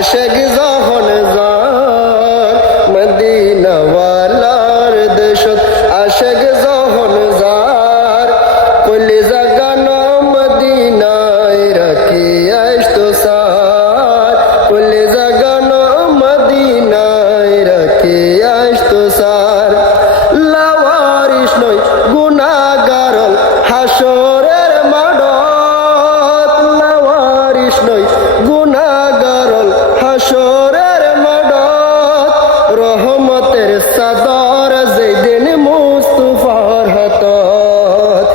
আশেক যখন যার মদিনাওয়ালার দেশত আশেক যখন যার কলিজা গান মদিনায় রাখি আসতো সার কলিজা গান মদিনায় রাখি আসতো সার লাওয়ারিস নয় গুনাহগার হাসরের মাঠত লাওয়ারিস নয় গুনাহগার হাসরের মাঠত রহমতের চাদর যেদিন মুস্তাফার হাতত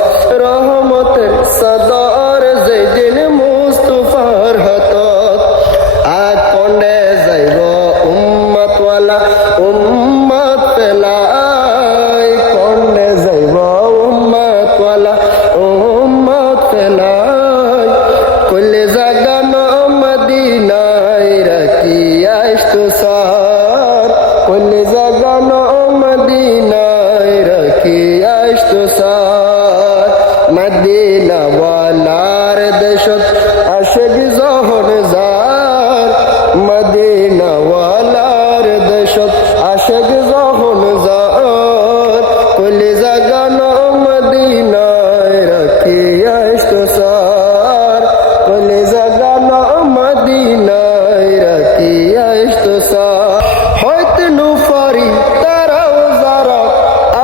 রহমতের চাদর যেদিন মুস্তাফার হাতত আকন্ডে যাইব উম্মতওয়ালা উম্মত পেলাই কন্ডে যাইব উম্মতওয়ালা উম্মত পেলাই কলিজা গান মদিনায় রাখি আসতো সার কলিজা গান মদিনায় রাখি আসতো সার মদিনাওয়ালার দেশত আশেক যখন যার মদিনাওয়ালার দেশত আশেক যখন যার কলিজা গান মদিনায় রাখি আসতো সার কলিজা গান মদিনায় রাখি আসতো সার হয়তো নুফারি তারাও যারা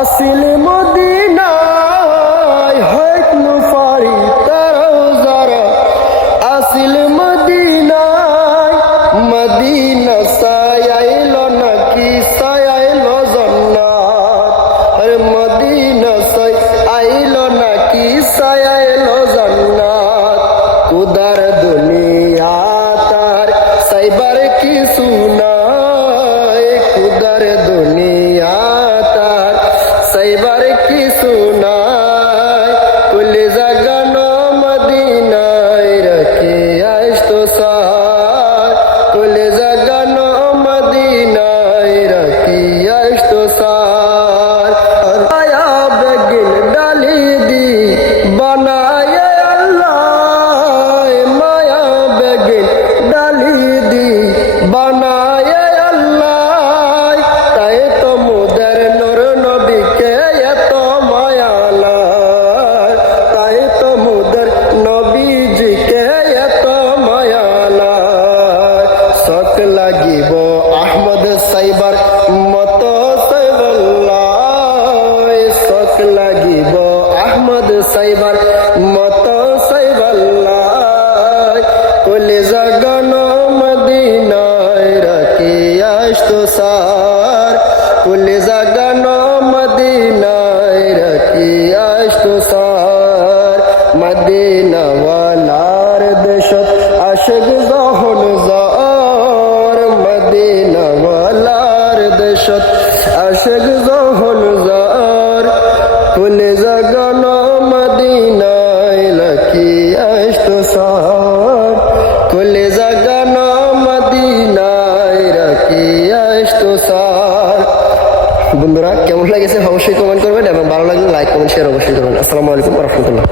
আসিল মদিনায় হয়তো নুফারি তারাও যারা আসিল মদিনায় মদিনা সায়াইল নাকি সায়াইল জান্নাত আরে মদিনা সাই আইল নাকি সায়াইল জান্নাত কুদার দুনিয়া তার সাইবার কিছু নাই কুদার দুনিয়া তার সাইবার কিছু নাই কলিজা গান মদিনায় রাখি আসতো সার কলিজা গান মদিনায় রাখি আসতো সার মায়া বেগিন ডালি দি বানায় আল্লাহ মায়া বেগিন ডালি দি বানায় আল্লাহ তাই তো মুদের নূর নবীকে এত মায়া লায় তাই তো মুদের নবীজিকে এত মায়া লায় শখ লাগিব আহমদ সাইবার মত সাইবাল্লাহ শখ লাগিব আহমদ সাইবার মত সাইবাল্লাহ কলিজা গান মদিনায় রাখি আসতো সার কলিজা গান মদিনায় রাখি আসতো সার মদিনাওয়ালার দেশত আশেক যখন যার মদিনাওয়ালার দেশত আশেক যখন যার কলিজা গান মদিনায় রাখি আসতো সার কলিজা গান মদিনায় রাখি আসতো সার। বন্ধুরা কেমন লাগেছে অবশ্যই কমেন্ট করবেন এবং ভালো লাগলে লাইক কমেন্ট শেয়ার অবশ্যই করবেন। আসসালামু আলাইকুম ওয়া রাহমাতুল্লাহ।